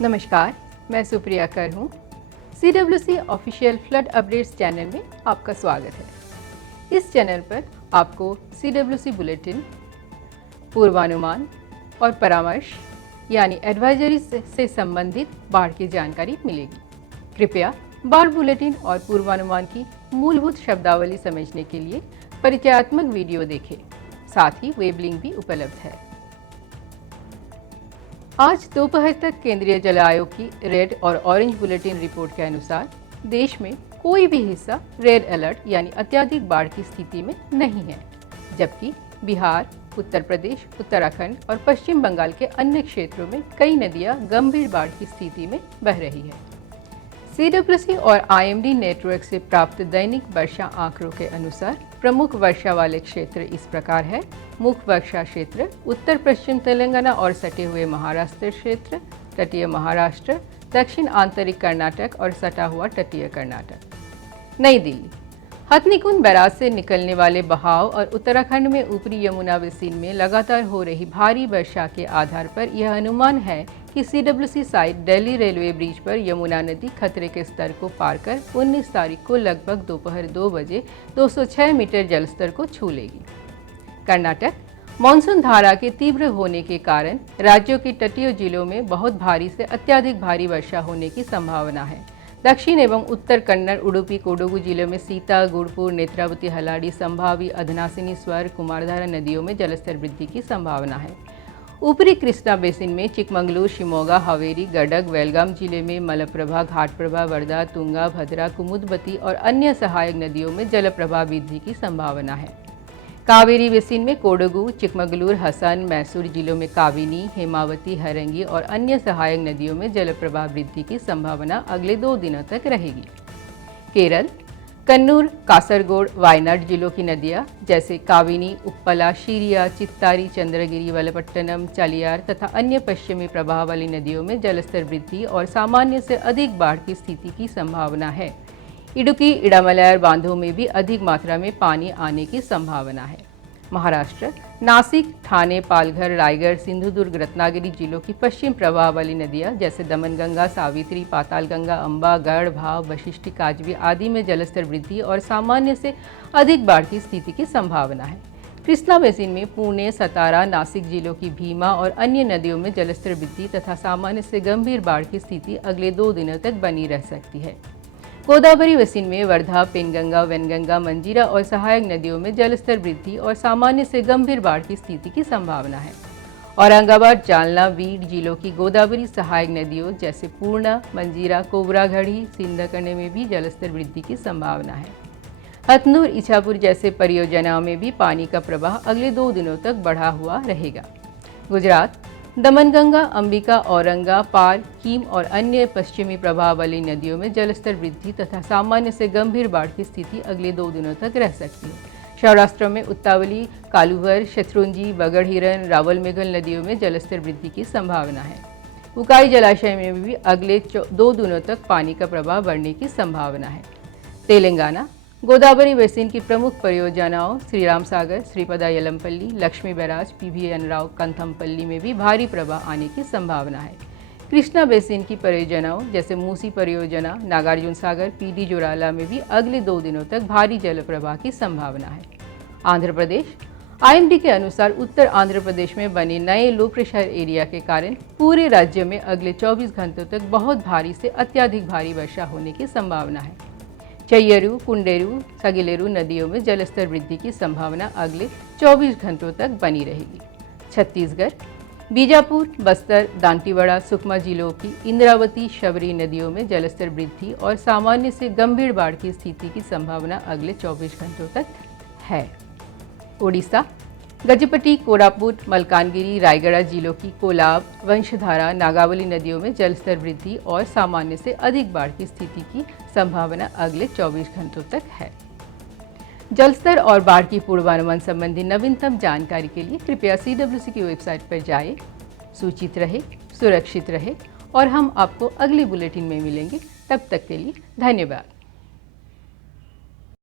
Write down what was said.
नमस्कार, मैं सुप्रिया कर हूँ। CWC official flood updates channel में आपका स्वागत है। इस चैनल पर आपको CWC बुलेटिन, पूर्वानुमान और परामर्श यानी एडवाइजरी से संबंधित बाढ़ की जानकारी मिलेगी। कृपया बाढ़ बुलेटिन और पूर्वानुमान की मूलभूत शब्दावली समझने के लिए परिचयात्मक वीडियो देखें। साथ ही वेब लिंक भी उपलब्ध है। आज दोपहर तक केंद्रीय जल आयोग की रेड और ऑरेंज बुलेटिन रिपोर्ट के अनुसार देश में कोई भी हिस्सा रेड अलर्ट यानी अत्यधिक बाढ़ की स्थिति में नहीं है, जबकि बिहार, उत्तर प्रदेश, उत्तराखंड और पश्चिम बंगाल के अन्य क्षेत्रों में कई नदियां गंभीर बाढ़ की स्थिति में बह रही है। CWC और IMD नेटवर्क से प्राप्त दैनिक वर्षा आंकड़ों के अनुसार प्रमुख वर्षा वाले क्षेत्र इस प्रकार है। मुख्य वर्षा क्षेत्र उत्तर पश्चिम तेलंगाना और सटे हुए महाराष्ट्र क्षेत्र, तटीय महाराष्ट्र, दक्षिण आंतरिक कर्नाटक और सटा हुआ तटीय कर्नाटक। नई दिल्ली हथनीकुंड बैराज से निकलने वाले बहाव और उत्तराखंड में ऊपरी यमुना बेसिन में लगातार हो रही भारी वर्षा के आधार पर यह अनुमान है कि CWC site Delhi railway bridge पर यमुना नदी खतरे के स्तर को पार कर 19 तारीख को लगभग दोपहर 2 बजे 206 मीटर जलस्तर को छू लेगी। कर्नाटक मानसून धारा के तीव्र होने के कारण राज्यों के तटीय जिलों में बहुत भारी से अत्यधिक भारी वर्षा होने की संभावना है। दक्षिण एवं उत्तर कन्नड़, उडुपी, कोडगु जिलों में सीता, गुड़पुर, नेत्रावती, हलाड़ी, संभावी, अधनासिनी, स्वर, कुमारधारा नदियों में जलस्तर वृद्धि की संभावना है। ऊपरी कृष्णा बेसिन में चिकमंगलूर, शिमोगा, हावेरी, गडक, बेलगाम जिले में मलप्रभा, घाटप्रभा, वर्धा, तुंगा, भद्रा, कुमुदवती और अन्य सहायक नदियों में जलप्रवाह वृद्धि की संभावना है। कावेरी बेसिन में कोडगु, चिकमंगलूर, हसन, मैसूर जिलों में काविनी, हेमावती, हरंगी और अन्य सहायक नदियों में जलप्रवाह वृद्धि की संभावना अगले 2 दिनों तक रहेगी। केरल कन्नूर, कासरगोड, वायनाड जिलों की नदियां जैसे काविनी, उप्पला, शीरिया, चित्तारी, चंद्रगिरी, वलपट्टनम, चालियार तथा अन्य पश्चिमी प्रवाह वाली नदियों में जलस्तर वृद्धि और सामान्य से अधिक बाढ़ की स्थिति की संभावना है। इडुक्की, इडामलयार बांधों में भी अधिक मात्रा में पानी आने की संभावना है। महाराष्ट्र नासिक, ठाणे, पालघर, रायगढ़, सिंधुदुर्ग, रत्नागिरी जिलों की पश्चिम प्रवाह वाली नदियां जैसे दमनगंगा, सावित्री, पातालगंगा, अंबा, गढ़, भाव, वशिष्ठी, काजवी आदि में जलस्तर वृद्धि और सामान्य से अधिक बाढ़ की स्थिति की संभावना है। कृष्णा बेसिन में पुणे, सतारा, नासिक जिलों की भीमा और अन्य नदियों में जलस्तर वृद्धि तथा सामान्य से गंभीर बाढ़ की स्थिति अगले 2 दिनों तक बनी रह सकती है। गोदावरी बेसिन में वर्धा, पेनगंगा, वेनगंगा, मंजीरा और सहायक नदियों में जलस्तर वृद्धि और सामान्य से गंभीर बाढ़ की स्थिति की संभावना है। औरंगाबाद, जालना, बीड जिलों की गोदावरी सहायक नदियों जैसे पूर्णा, मंजीरा, कोबराघड़ी, सिंधकने में भी जलस्तर वृद्धि की संभावना है। हथनूर, इछापुर जैसे परियोजनाओं में भी पानी का प्रवाह अगले 2 दिनों तक बढ़ा हुआ रहेगा। गुजरात दमनगंगा, अंबिका, औरंगा, पार, कीम और अन्य पश्चिमी प्रवाह वाली नदियों में जलस्तर वृद्धि तथा सामान्य से गंभीर बाढ़ की स्थिति अगले 2 दिनों तक रह सकती है। सौराष्ट्र में उत्तावली, कालुवर, शत्रुंजी, बगड़हिरन, रावलमेघल नदियों में जलस्तर वृद्धि की संभावना है। उकाई जलाशय में भी अगले 2 दिनों तक पानी का प्रवाह बढ़ने की संभावना है। तेलंगाना गोदावरी बेसिन की प्रमुख परियोजनाओं श्रीराम सागर, श्रीपदा यलमपल्ली, लक्ष्मी बैराज, PVN राव, कंथमपल्ली में भी भारी प्रवाह आने की संभावना है। कृष्णा बेसिन की परियोजनाओं जैसे मूसी परियोजना, नागार्जुन सागर, PD जोराला में भी अगले 2 दिनों तक भारी जल प्रवाह की संभावना है। आंध्र प्रदेश IMD के अनुसार उत्तर आंध्र प्रदेश में बने नए लो प्रेशर एरिया के कारण पूरे राज्य में अगले 24 घंटों तक बहुत भारी से अत्यधिक भारी वर्षा होने की संभावना है। चैयरू, कुंडेरू, सगिलेरू नदियों में जलस्तर वृद्धि की संभावना अगले 24 घंटों तक बनी रहेगी। छत्तीसगढ़ बीजापुर, बस्तर, दांतीवाड़ा, सुकमा जिलों की इंद्रावती, शबरी नदियों में जलस्तर वृद्धि और सामान्य से गंभीर बाढ़ की स्थिति की संभावना अगले 24 घंटों तक है। ओडिशा गजपति, कोरापुट, मलकानगिरी, रायगढ़ जिलों की कोलाब, वंशधारा, नागावली नदियों में जलस्तर वृद्धि और सामान्य से अधिक बाढ़ की स्थिति की संभावना अगले 24 घंटों तक है। जलस्तर और बाढ़ की पूर्वानुमान संबंधी नवीनतम जानकारी के लिए कृपया CWC की वेबसाइट पर जाएं। सूचित रहे, सुरक्षित रहे और हम आपको अगली बुलेटिन में मिलेंगे। तब तक के लिए धन्यवाद।